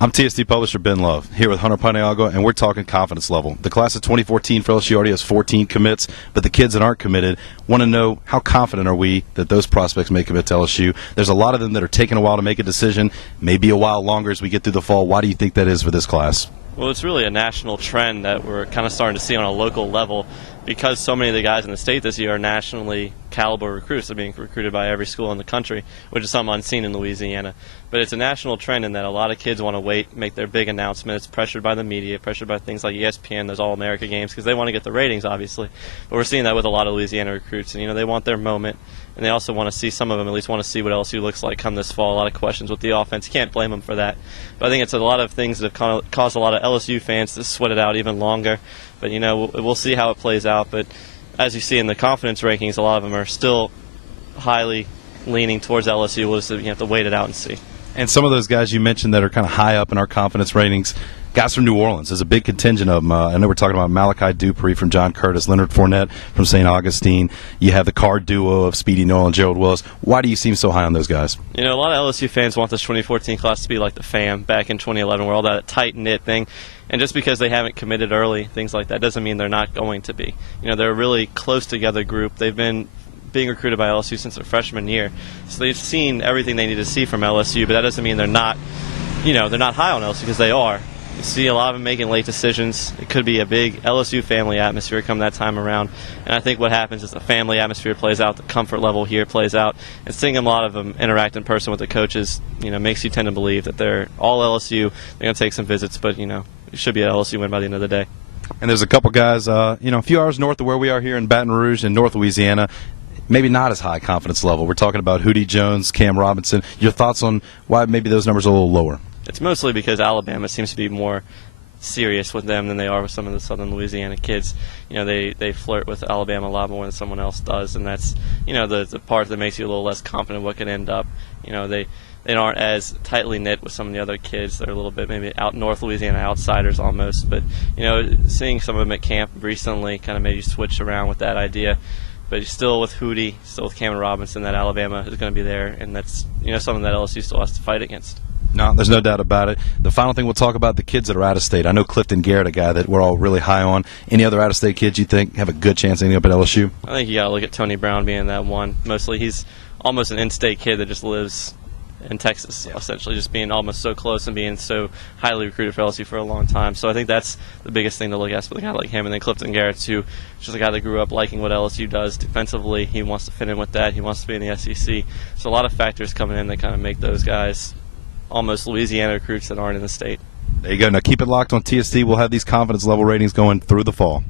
I'm TSD publisher Ben Love, here with Hunter Paniagua, and we're talking confidence level. The class of 2014 for LSU already has 14 commits, but the kids that aren't committed want to know how confident are we that those prospects may commit to LSU. There's a lot of them that are taking a while to make a decision, maybe a while longer as we get through the fall. Why do you think that is for this class? Well, it's really a national trend that we're kind of starting to see on a local level because so many of the guys in the state this year are nationally caliber recruits. They're being recruited by every school in the country, which is something unseen in Louisiana. But it's a national trend in that a lot of kids want to wait, make their big announcement. It's pressured by the media, pressured by things like ESPN, those All-America games, because they want to get the ratings, obviously. But we're seeing that with a lot of Louisiana recruits. And, they want their moment, and they also want to see, some of them at least want to see what LSU looks like come this fall. A lot of questions with the offense. You can't blame them for that. But I think it's a lot of things that have caused a lot of LSU fans to sweat it out even longer. But, we'll see how it plays out. But as you see in the confidence rankings, a lot of them are still highly leaning towards LSU. We'll just have to wait it out and see. And some of those guys you mentioned that are kind of high up in our confidence ratings, guys from New Orleans. There's a big contingent of them. I know we're talking about Malachi Dupree from John Curtis, Leonard Fournette from St. Augustine. You have the card duo of Speedy Noel and Gerald Willis. Why do you seem so high on those guys? A lot of LSU fans want this 2014 class to be like the FAM back in 2011, where all that tight-knit thing. And just because they haven't committed early, things like that, doesn't mean they're not going to be. They're a really close-together group. They've been being recruited by LSU since their freshman year. So they've seen everything they need to see from LSU, but that doesn't mean they're not, they're not high on LSU, because they are. You see a lot of them making late decisions. It could be a big LSU family atmosphere come that time around. And I think what happens is the family atmosphere plays out, the comfort level here plays out, and seeing a lot of them interact in person with the coaches, makes you tend to believe that they're all LSU. They're going to take some visits, but, it should be an LSU win by the end of the day. And there's a couple guys, a few hours north of where we are here in Baton Rouge in North Louisiana, maybe not as high confidence level. We're talking about Hootie Jones, Cam Robinson. Your thoughts on why maybe those numbers are a little lower? It's mostly because Alabama seems to be more serious with them than they are with some of the Southern Louisiana kids. They flirt with Alabama a lot more than someone else does, and that's the part that makes you a little less confident what could end up. They aren't as tightly knit with some of the other kids. They're a little bit maybe out North Louisiana outsiders almost. But seeing some of them at camp recently kind of made you switch around with that idea. But still with Hootie, still with Cameron Robinson, that Alabama is going to be there, and that's something that LSU still has to fight against. No, there's no doubt about it. The final thing we'll talk about, the kids that are out of state. I know Clifton Garrett, a guy that we're all really high on. Any other out-of-state kids you think have a good chance ending up at LSU? I think you got to look at Tony Brown being that one. Mostly he's almost an in-state kid that just lives in Texas, essentially, just being almost so close and being so highly recruited for LSU for a long time. So I think that's the biggest thing to look at with a guy like him. And then Clifton Garrett, too, just a guy that grew up liking what LSU does defensively. He wants to fit in with that. He wants to be in the SEC. So a lot of factors coming in that kind of make those guys almost Louisiana recruits that aren't in the state. There you go. Now keep it locked on TSD. We'll have these confidence level ratings going through the fall.